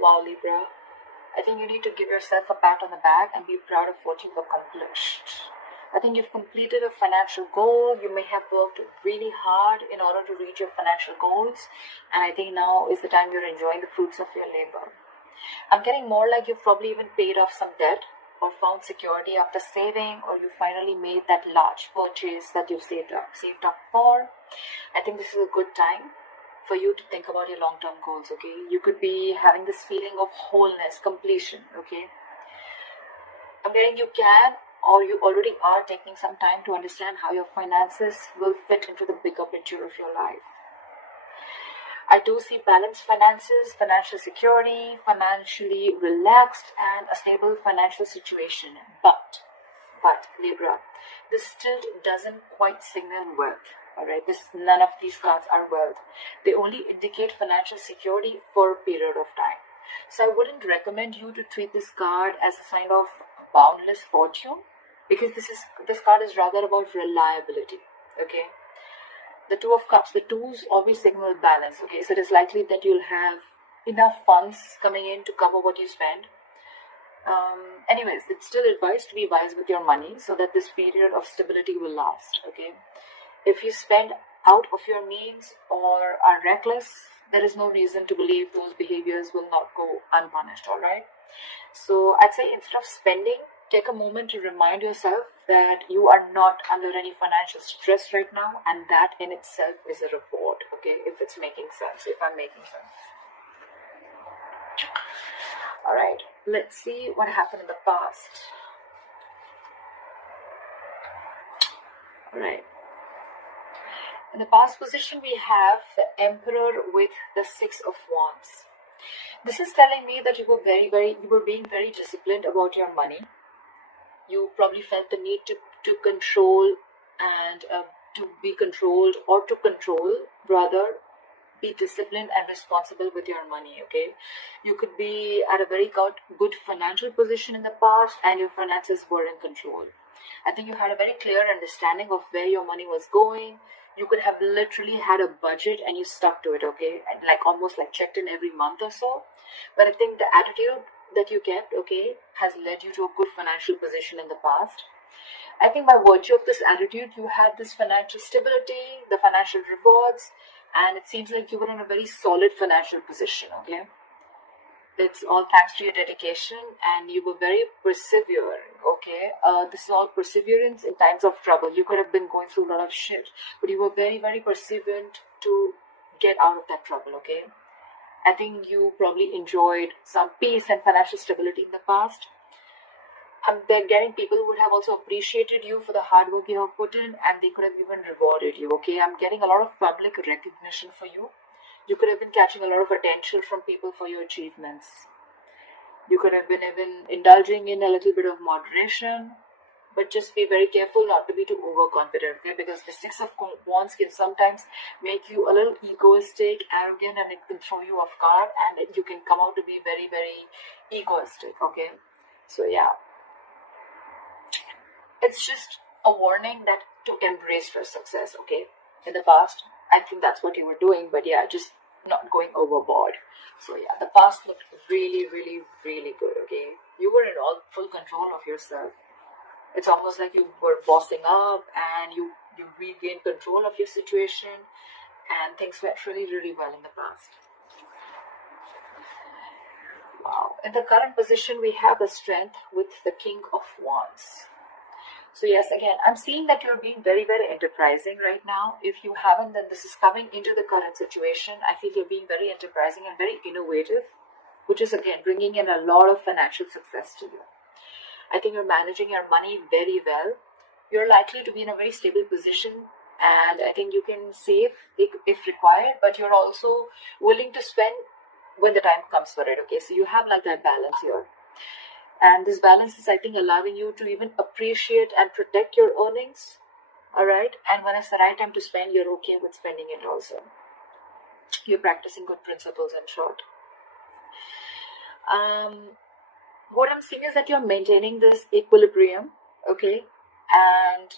Wow, Libra. I think you need to give yourself a pat on the back and be proud of what you've accomplished. I think you've completed a financial goal. You may have worked really hard in order to reach your financial goals. And I think now is the time you're enjoying the fruits of your labor. I'm getting more like you've probably even paid off some debt or found security after saving, or you finally made that large purchase that you've saved up for. I think this is a good time for you to think about your long-term goals, okay? You could be having this feeling of wholeness, completion, okay? I'm getting you can, or you already are taking some time to understand how your finances will fit into the bigger picture of your life. I do see balanced finances, financial security, financially relaxed, and a stable financial situation. But Libra, this still doesn't quite signal wealth. Alright, none of these cards are wealth. They only indicate financial security for a period of time. So I wouldn't recommend you to treat this card as a sign of boundless fortune, because this card is rather about reliability. Okay. The Two of Cups, the twos always signal balance. Okay, so it is likely that you'll have enough funds coming in to cover what you spend. Anyways, it's still advised to be wise with your money so that this period of stability will last. Okay. If you spend out of your means or are reckless, there is no reason to believe those behaviors will not go unpunished, alright? So I'd say instead of spending, take a moment to remind yourself that you are not under any financial stress right now, and that in itself is a reward, okay? If it's making sense, if I'm making sense. Alright, let's see what happened in the past. Alright. In the past position, we have the Emperor with the Six of Wands. This is telling me that you were being very disciplined about your money. You probably felt the need to control and to be controlled, or to control, rather, be disciplined and responsible with your money, okay? You could be at a very good financial position in the past and your finances were in control. I think you had a very clear understanding of where your money was going. You could have literally had a budget and you stuck to it, okay? And almost checked in every month or so. But I think the attitude that you kept, okay, has led you to a good financial position in the past. I think by virtue of this attitude, you had this financial stability, the financial rewards, and it seems like you were in a very solid financial position, okay? It's all thanks to your dedication, and you were very persevering, okay? This is all perseverance in times of trouble. You could have been going through a lot of shit, but you were very, very perseverant to get out of that trouble, okay? I think you probably enjoyed some peace and financial stability in the past. I'm getting people who would have also appreciated you for the hard work you have put in, and they could have even rewarded you, okay? I'm getting a lot of public recognition for you. You could have been catching a lot of attention from people for your achievements. You could have been even indulging in a little bit of moderation, but just be very careful not to be too overconfident, okay? Because the Six of Wands can sometimes make you a little egoistic, arrogant, and it can throw you off guard, and you can come out to be very, very egoistic, okay? So yeah, it's just a warning that to embrace your success, okay? In the past, I think that's what you were doing, but yeah, just not going overboard. So yeah, the past looked really, really, really good, okay? You were in all full control of yourself. It's almost like you were bossing up and you regained control of your situation, and things went really, really well in the past. Wow. In the current position, we have the Strength with the King of Wands. So yes, again, I'm seeing that you're being very, very enterprising right now. If you haven't, then this is coming into the current situation. I feel you're being very enterprising and very innovative, which is again bringing in a lot of financial success to you. I think you're managing your money very well. You're likely to be in a very stable position, and I think you can save if required, but you're also willing to spend when the time comes for it, okay? So you have that balance here. And this balance is, I think, allowing you to even appreciate and protect your earnings, all right? And when it's the right time to spend, you're okay with spending it also. You're practicing good principles, in short. What I'm seeing is that you're maintaining this equilibrium, okay? And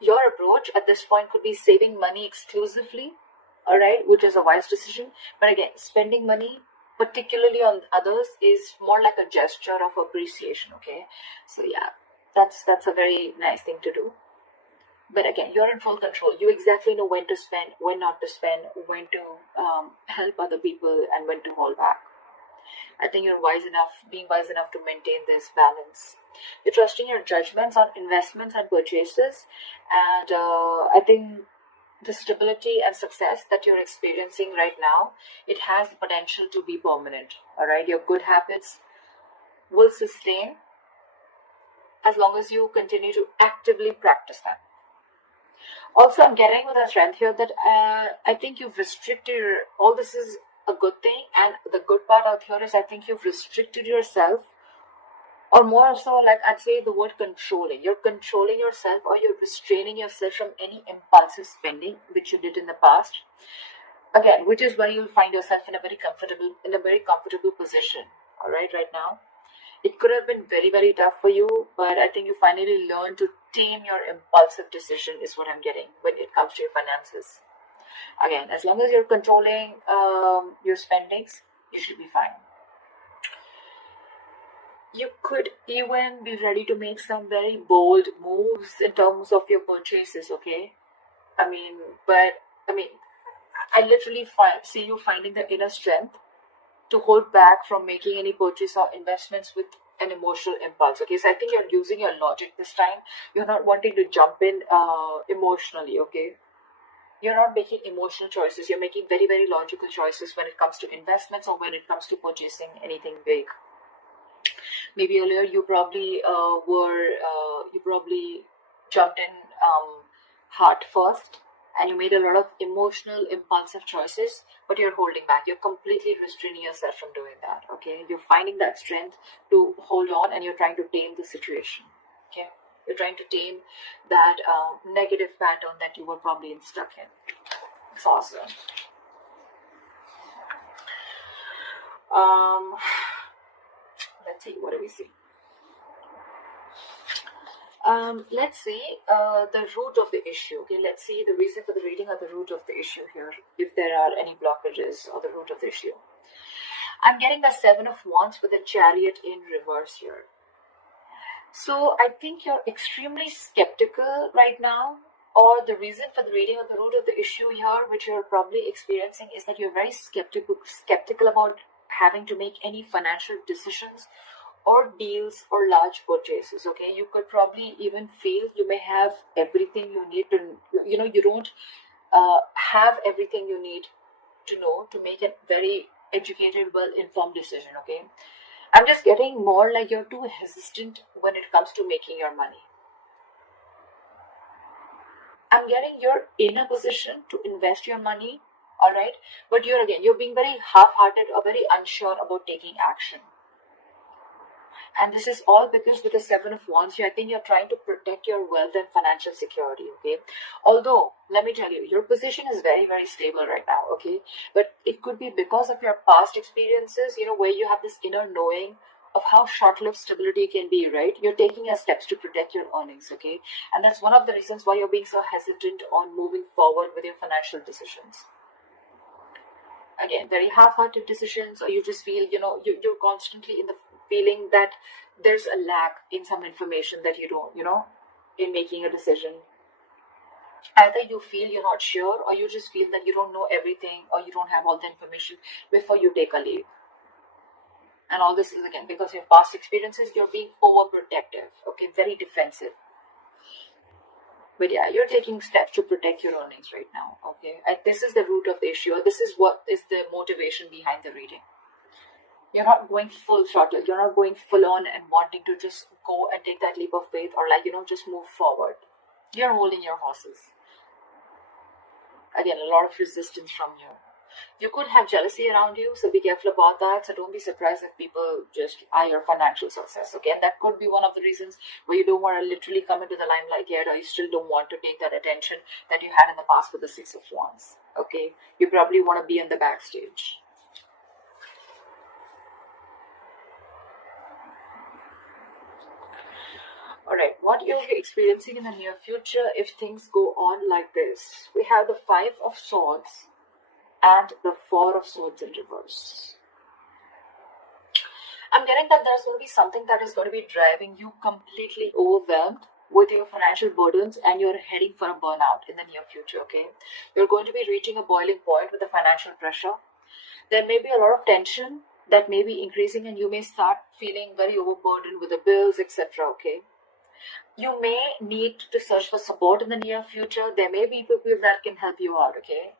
your approach at this point could be saving money exclusively, all right, which is a wise decision. But again, spending money particularly on others, is more like a gesture of appreciation. Okay, so yeah, that's a very nice thing to do. But again, you're in full control. You exactly know when to spend, when not to spend, when to help other people, and when to hold back. I think you're being wise enough to maintain this balance. You're trusting your judgments on investments and purchases, and I think the stability and success that you're experiencing right now, it has the potential to be permanent. All right, your good habits will sustain as long as you continue to actively practice them. Also, I'm getting with a strength here that I think you've restricted all this is a good thing, and the good part out here is I think you've restricted yourself, or more so, like I'd say the word controlling. You're controlling yourself, or you're restraining yourself from any impulsive spending which you did in the past. Again, which is why you'll find yourself in a very comfortable position. All right, right now. It could have been very, very tough for you, but I think you finally learned to tame your impulsive decision, is what I'm getting when it comes to your finances. Again, as long as you're controlling your spendings, you should be fine. You could even be ready to make some very bold moves in terms of your purchases, okay? I mean, I literally see you finding the inner strength to hold back from making any purchase or investments with an emotional impulse. Okay, so I think you're using your logic this time. You're not wanting to jump in emotionally. Okay, you're not making emotional choices. You're making very, very logical choices when it comes to investments or when it comes to purchasing anything big. Maybe earlier you probably jumped in heart first, and you made a lot of emotional impulsive choices, but you're holding back. You're completely restraining yourself from doing that. Okay, you're finding that strength to hold on, and you're trying to tame the situation. Okay, you're trying to tame that negative pattern that you were probably stuck in. It's awesome. Let's see, what do we see? Let's see the root of the issue. Okay, let's see the reason for the reading or the root of the issue here, if there are any blockages or the root of the issue. I'm getting the Seven of Wands with the Chariot in reverse here. So I think you're extremely skeptical right now, or the reason for the reading or the root of the issue here, which you're probably experiencing, is that you're very skeptical about having to make any financial decisions or deals or large purchases. Okay, you could probably even feel you may have everything you need to, you don't have everything you need to know to make a very educated, well-informed decision. Okay, I'm just getting more like you're too hesitant when it comes to making your money. I'm getting you're in a position to invest your money, all right, but you're being very half-hearted or very unsure about taking action. And this is all because with the Seven of Wands here, I think you're trying to protect your wealth and financial security, okay? Although, let me tell you, your position is very, very stable right now, okay? But it could be because of your past experiences, where you have this inner knowing of how short-lived stability can be, right? You're taking your steps to protect your earnings, okay? And that's one of the reasons why you're being so hesitant on moving forward with your financial decisions. Again, very half-hearted decisions, or you just feel, you're constantly in the feeling that there's a lack in some information that you don't, in making a decision. Either you feel you're not sure, or you just feel that you don't know everything, or you don't have all the information before you take a leap. And all this is, again, because of your past experiences, you're being overprotective, okay, very defensive. But yeah, you're taking steps to protect your earnings right now, okay? And this is the root of the issue, or this is what is the motivation behind the reading. You're not going full throttle. You're not going full on and wanting to just go and take that leap of faith, or just move forward. You're holding your horses. Again, a lot of resistance from you. You could have jealousy around you, so be careful about that. So don't be surprised if people just eye your financial success. Okay, and that could be one of the reasons where you don't want to literally come into the limelight yet, or you still don't want to take that attention that you had in the past with the Six of Wands. Okay, you probably want to be in the backstage. Alright, what you'll be experiencing in the near future if things go on like this. We have the Five of Swords and the Four of Swords in reverse. I'm getting that there's going to be something that is going to be driving you completely overwhelmed with your financial burdens, and you're heading for a burnout in the near future, okay? You're going to be reaching a boiling point with the financial pressure. There may be a lot of tension that may be increasing, and you may start feeling very overburdened with the bills, etc., okay? You may need to search for support in the near future. There may be people that can help you out, okay?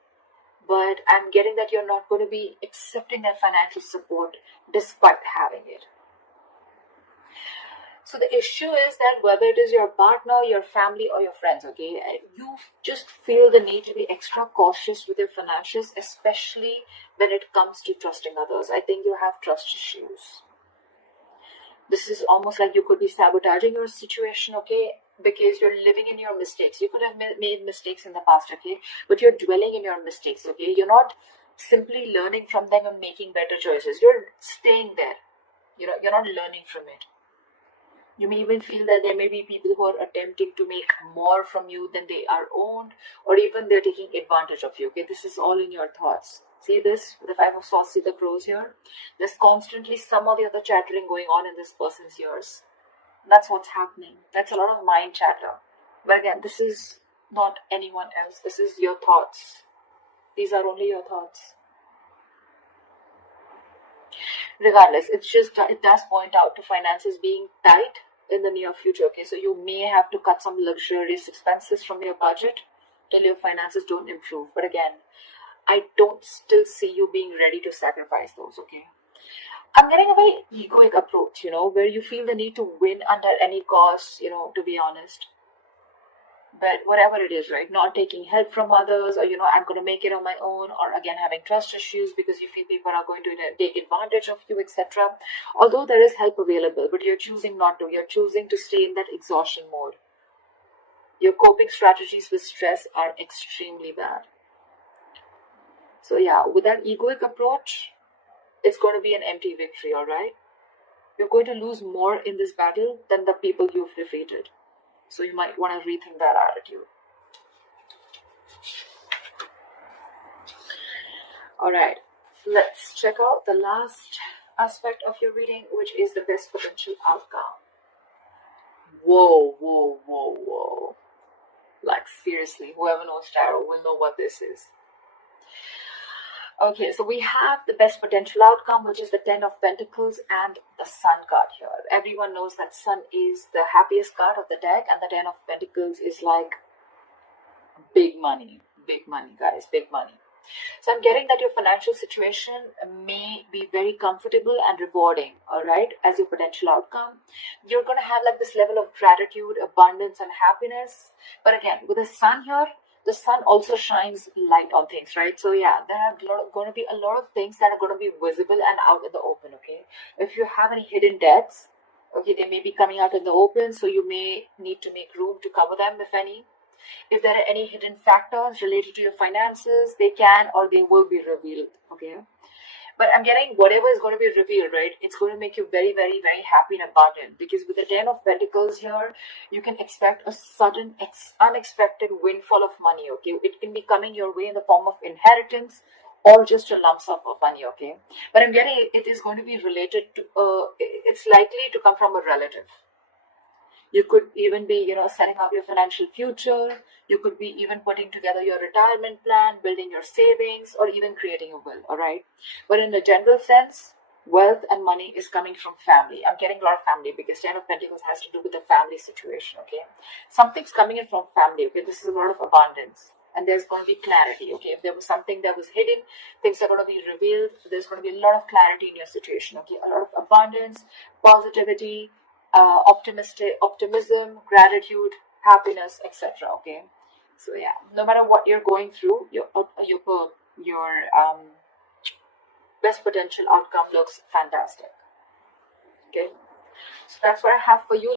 But I'm getting that you're not going to be accepting that financial support despite having it. So the issue is that whether it is your partner, your family, or your friends, okay, you just feel the need to be extra cautious with your finances, especially when it comes to trusting others. I think you have trust issues. This is almost like you could be sabotaging your situation, okay, because you're living in your mistakes. You could have made mistakes in the past, okay, but you're dwelling in your mistakes, okay. You're not simply learning from them and making better choices. You're staying there. You're not learning from it. You may even feel that there may be people who are attempting to make more from you than they are owned, or even they're taking advantage of you. Okay, this is all in your thoughts. See this? The Five of Swords, see the crows here? There's constantly some or the other chattering going on in this person's ears. That's what's happening. That's a lot of mind chatter. But again, this is not anyone else. This is your thoughts. These are only your thoughts. Regardless, it does point out to finances being tight in the near future, okay? So you may have to cut some luxurious expenses from your budget till your finances don't improve. But again, I don't still see you being ready to sacrifice those, okay? I'm getting a very egoic approach, where you feel the need to win under any cost, to be honest. But whatever it is, right? Not taking help from others, or I'm going to make it on my own, or again having trust issues because you feel people are going to take advantage of you, etc. Although there is help available, but you're choosing not to. You're choosing to stay in that exhaustion mode. Your coping strategies with stress are extremely bad. So yeah, with that egoic approach, it's going to be an empty victory, all right? You're going to lose more in this battle than the people you've defeated. So you might want to rethink that attitude. Alright, let's check out the last aspect of your reading, which is the best potential outcome. Whoa. Like seriously, whoever knows tarot will know what this is. Okay, so we have the best potential outcome, which is the Ten of Pentacles and the Sun card here. Everyone knows that Sun is the happiest card of the deck, and the Ten of Pentacles is like big money, guys, big money. So I'm getting that your financial situation may be very comfortable and rewarding, all right, as your potential outcome. You're going to have like this level of gratitude, abundance, and happiness. But again, with the Sun here, the Sun also shines light on things, right? So yeah, there are going to be a lot of things that are going to be visible and out in the open, okay? If you have any hidden debts, okay, they may be coming out in the open, so you may need to make room to cover them, if any. If there are any hidden factors related to your finances, they can or they will be revealed, okay? But I'm getting whatever is going to be revealed, right? It's going to make you very, very, very happy and abundant. Because with the Ten of Pentacles here, you can expect a sudden, unexpected windfall of money, okay? It can be coming your way in the form of inheritance or just a lump sum of money, okay? But I'm getting it is going to be related to, it's likely to come from a relative. You could even be, setting up your financial future. You could be even putting together your retirement plan, building your savings, or even creating a will, all right? But in a general sense, wealth and money is coming from family. I'm getting a lot of family because Ten of Pentacles has to do with the family situation, okay? Something's coming in from family, okay? This is a lot of abundance. And there's going to be clarity, okay? If there was something that was hidden, things are going to be revealed. There's going to be a lot of clarity in your situation, okay? A lot of abundance, positivity, optimism, gratitude, happiness, etc. Okay, so yeah, no matter what you're going through, your best potential outcome looks fantastic. Okay, so that's what I have for you.